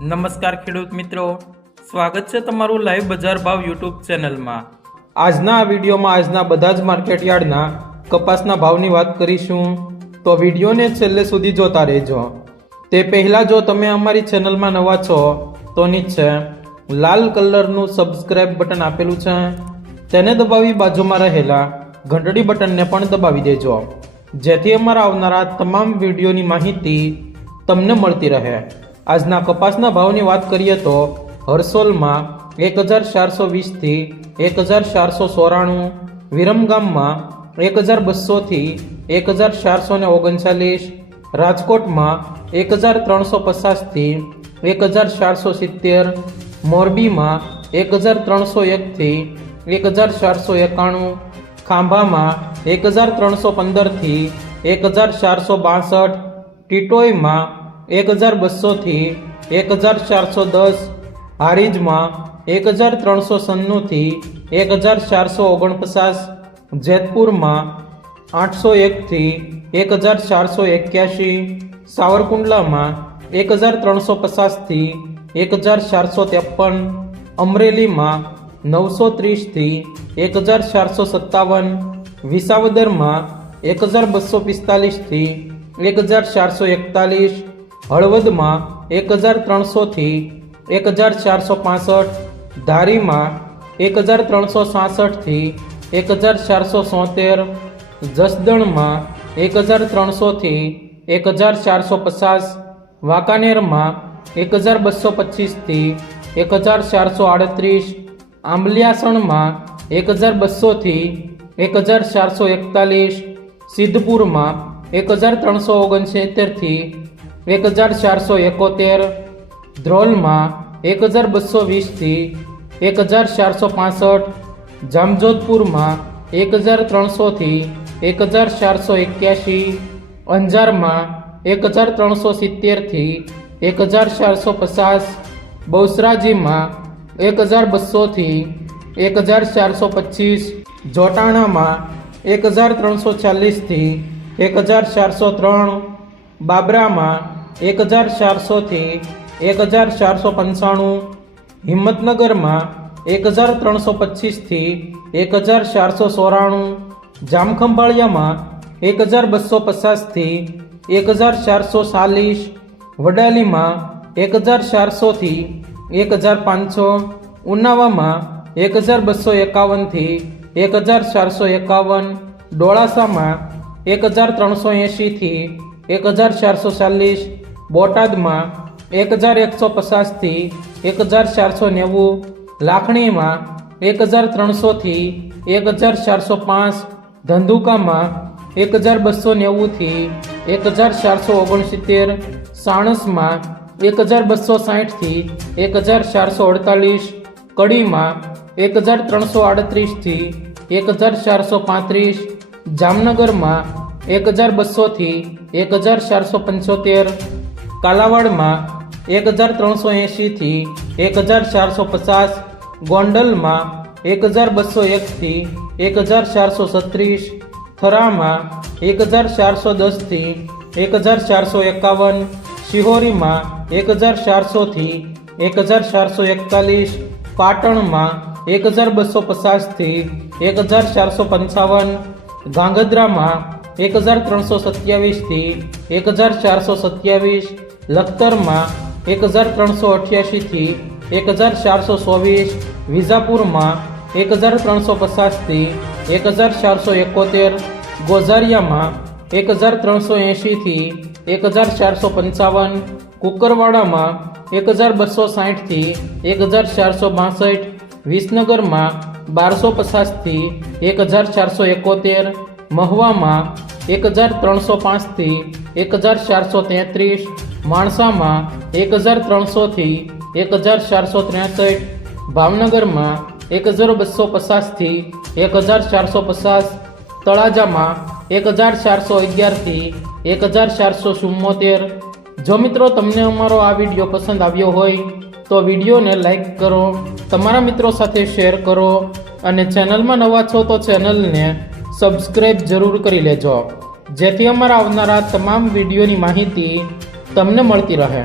નમસ્કાર ખેડૂત મિત્રો, સ્વાગત છે તમારું લાઈવ બજાર ભાવ યુટ્યુબ ચેનલમાં। આજના આ વિડીયોમાં આજના બધા જ માર્કેટયાર્ડના કપાસના ભાવની વાત કરીશું, તો વિડીયોને છેલ્લે સુધી જોતા રહેજો। તે પહેલાં જો તમે અમારી ચેનલમાં નવા છો તો નીચે લાલ કલરનું સબસ્ક્રાઇબ બટન આપેલું છે, તેને દબાવી બાજુમાં રહેલા ઘંટડી બટનને પણ દબાવી દેજો, જેથી અમારા આવનારા તમામ વિડીયોની માહિતી તમને મળતી રહે। આજના કપાસના ભાવની વાત કરીએ તો હરસોલમાં 1420 થી 1494, વિરમગામમાં 1200 થી 1439, રાજકોટમાં 1350 થી 1470, મોરબીમાં 1301 થી 1491, ખાંભામાં 1315 થી 1462, ટીટોઈમાં 1200 થી 1410, હારીજમાં 1396 થી 1449, જેતપુરમાં 801 થી 1481, સાવરકુંડલામાં 1350 થી 1453, અમરેલીમાં 930 થી 1457, વિસાવદરમાં 1245 થી 1441, હળવદમાં 1300 થી 1465, ધારીમાં 1366 થી 1473, જસદણમાં 1300 થી 1450, વાંકાનેરમાં 1225 થી 1438, આંબલિયાસણમાં 1200 થી 1441, સિદ્ધપુરમાં 1369 થી 1471, ધ્રોલમાં 1220 થી 1465, જામજોધપુરમાં 1300 થી 1481, અંજારમાં 1370 થી 1450, બહુસરાજીમાં 1200 થી 1425, જોટાણામાં 1340 થી 1403, બાબરામાં 1400 થી 1495, હિંમતનગરમાં 1325 થી 1494, જામખંભાળિયામાં 1250 થી 1440, વડાલીમાં 1400 થી 1500, ઉનાવામાં 1251 થી 1451, ડોળાસામાં 1380 થી 1440, બોટાદમાં 1150 થી 1490, લાખણીમાં 1300 થી 1405, ધંધુકામાં 1290 થી 1469, સાણસમાં 1260 થી 1448, કડીમાં 1338 થી 1435, જામનગરમાં 1200 થી 1475, કાલાવાડમાં 1380 થી 1450, ગોંડલમાં 1201 થી 1436, થરામાં 1410 થી 1451, શિહોરીમાં 1400 થી 1441, પાટણમાં 1250 થી 1455, ગાંગધ્રામાં 1327 થી 1427, લખતરમાં 1388 થી 1424, વિજાપુરમાં 1350 થી 1471, ગોઝારિયામાં 1380 થી 1455, કુકરવાડામાં 1260 થી 1462, વિસનગરમાં 1250 થી 1471, મહુવામાં 1305 થી 1433, માણસામાં 1300 થી 1463, ભાવનગરમાં 1250 થી 1450, તળાજામાં 1411 થી 1474। જો મિત્રો તમને અમારો આ વિડીયો પસંદ આવ્યો હોય તો વિડીયોને લાઈક કરો, તમારા મિત્રો સાથે શેર કરો અને ચેનલમાં નવા છો તો ચેનલને સબસ્ક્રાઇબ જરૂર કરી લેજો, જેથી અમારા આવનારા તમામ વિડીયોની માહિતી તમને મળતી રહે।